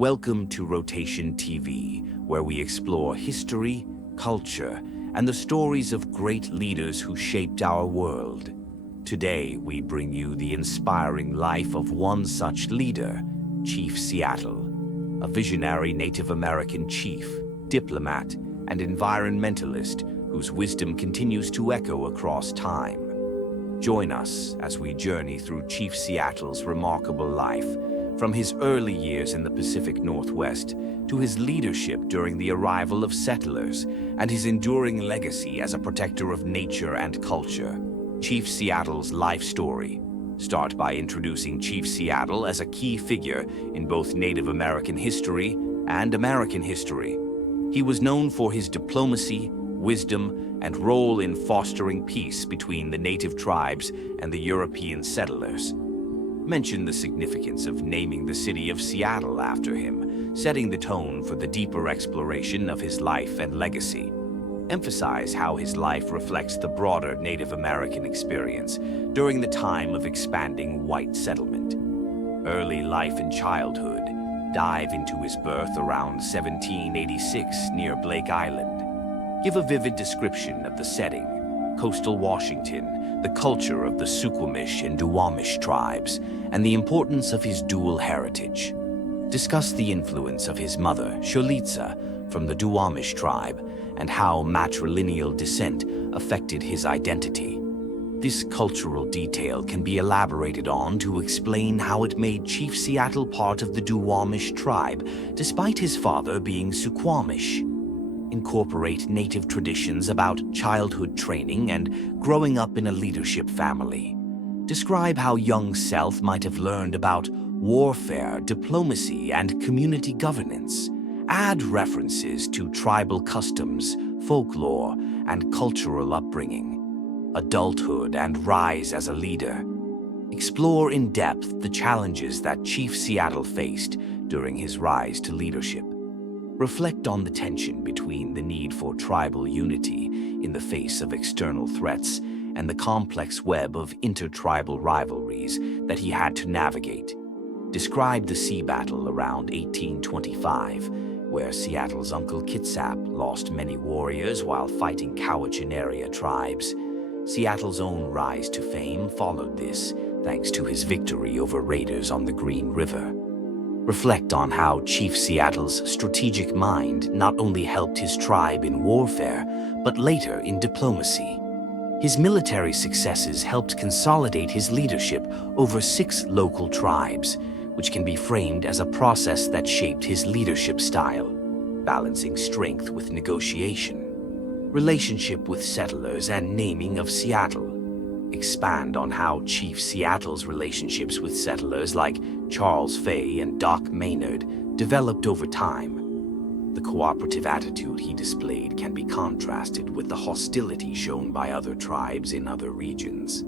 Welcome to Rotation TV, where we explore history, culture, and the stories of great leaders who shaped our world. Today, we bring you the inspiring life of one such leader, Chief Seattle, a visionary Native American chief, diplomat, and environmentalist whose wisdom continues to echo across time. Join us as we journey through Chief Seattle's remarkable life, from his early years in the Pacific Northwest to his leadership during the arrival of settlers and his enduring legacy as a protector of nature and culture. Chief Seattle's life story. Start by introducing Chief Seattle as a key figure in both Native American history and American history. He was known for his diplomacy, wisdom, and role in fostering peace between the native tribes and the European settlers. Mention the significance of naming the city of Seattle after him, setting the tone for the deeper exploration of his life and legacy. Emphasize how his life reflects the broader Native American experience during the time of expanding white settlement. Early life and childhood. Dive into his birth around 1786 near Blake Island. Give a vivid description of the setting, coastal Washington, the culture of the Suquamish and Duwamish tribes, and the importance of his dual heritage. Discuss the influence of his mother, Shulitza, from the Duwamish tribe, and how matrilineal descent affected his identity. This cultural detail can be elaborated on to explain how it made Chief Seattle part of the Duwamish tribe, despite his father being Suquamish. Incorporate native traditions about childhood training and growing up in a leadership family. Describe how young Self might have learned about warfare, diplomacy, and community governance. Add references to tribal customs, folklore, and cultural upbringing. Adulthood and rise as a leader. Explore in depth the challenges that Chief Seattle faced during his rise to leadership. Reflect on the tension between the need for tribal unity in the face of external threats and the complex web of intertribal rivalries that he had to navigate. Describe the sea battle around 1825, where Seattle's Uncle Kitsap lost many warriors while fighting Cowichan area tribes. Seattle's own rise to fame followed this, thanks to his victory over raiders on the Green River. Reflect on how Chief Seattle's strategic mind not only helped his tribe in warfare, but later in diplomacy. His military successes helped consolidate his leadership over 6 local tribes, which can be framed as a process that shaped his leadership style, balancing strength with negotiation. Relationship with settlers and naming of Seattle. Expand on how Chief Seattle's relationships with settlers like Charles Fay and Doc Maynard developed over time. The cooperative attitude he displayed can be contrasted with the hostility shown by other tribes in other regions.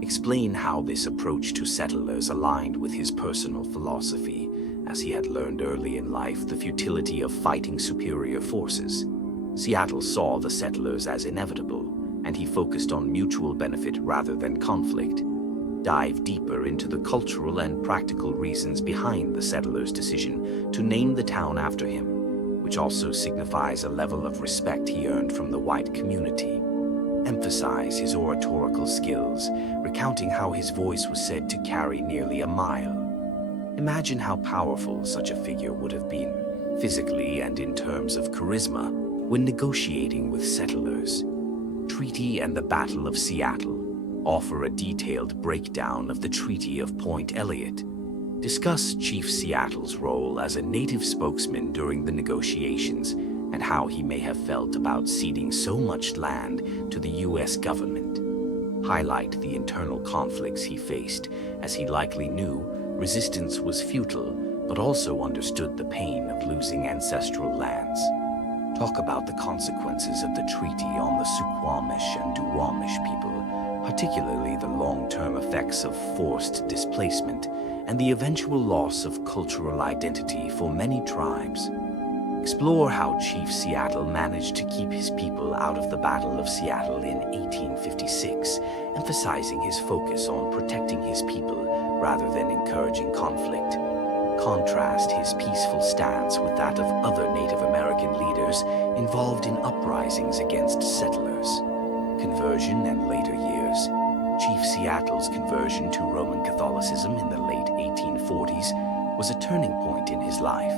Explain how this approach to settlers aligned with his personal philosophy, as he had learned early in life the futility of fighting superior forces. Seattle saw the settlers as inevitable, and he focused on mutual benefit rather than conflict. Dive deeper into the cultural and practical reasons behind the settlers' decision to name the town after him, which also signifies a level of respect he earned from the white community. Emphasize his oratorical skills, recounting how his voice was said to carry nearly a mile. Imagine how powerful such a figure would have been, physically and in terms of charisma, when negotiating with settlers. Treaty and the Battle of Seattle offer a detailed breakdown of the Treaty of Point Elliott. Discuss Chief Seattle's role as a native spokesman during the negotiations and how he may have felt about ceding so much land to the U.S. government. Highlight the internal conflicts he faced, as he likely knew resistance was futile, but also understood the pain of losing ancestral lands. Talk about the consequences of the treaty on the Suquamish and Duwamish people, particularly the long-term effects of forced displacement and the eventual loss of cultural identity for many tribes. Explore how Chief Seattle managed to keep his people out of the Battle of Seattle in 1856, emphasizing his focus on protecting his people rather than encouraging conflict. Contrast his peaceful stance with that of other Native American leaders involved in uprisings against settlers. Conversion and later years. Chief Seattle's conversion to Roman Catholicism in the late 1840s was a turning point in his life.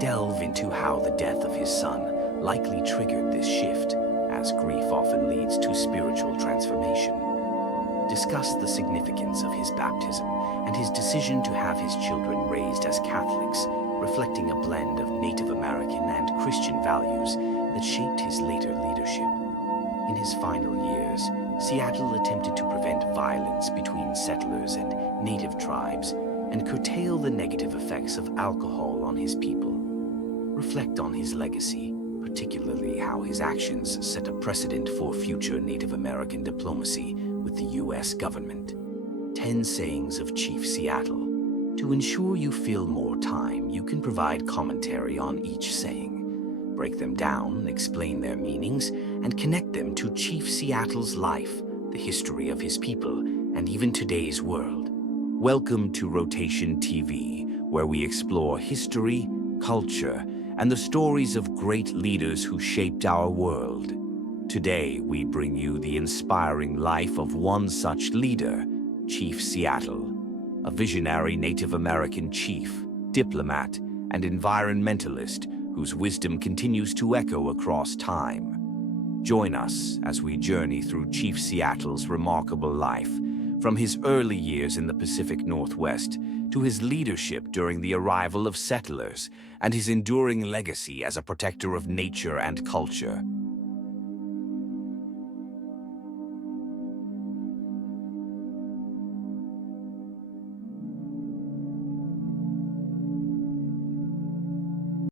Delve into how the death of his son likely triggered this shift, as grief often leads to spiritual transformation. Discuss the significance of his baptism and his decision to have his children raised as Catholics, reflecting a blend of Native American and Christian values that shaped his later leadership. In his final years, Seattle attempted to prevent violence between settlers and native tribes and curtail the negative effects of alcohol on his people. Reflect on his legacy, particularly how his actions set a precedent for future Native American diplomacy with the U.S. government. 10 Sayings of Chief Seattle. To ensure you fill more time, you can provide commentary on each saying. Break them down, explain their meanings, and connect them to Chief Seattle's life, the history of his people, and even today's world. Welcome to Rotation TV, where we explore history, culture, and the stories of great leaders who shaped our world. Today, we bring you the inspiring life of one such leader, Chief Seattle, a visionary Native American chief, diplomat, and environmentalist whose wisdom continues to echo across time. Join us as we journey through Chief Seattle's remarkable life, from his early years in the Pacific Northwest to his leadership during the arrival of settlers and his enduring legacy as a protector of nature and culture.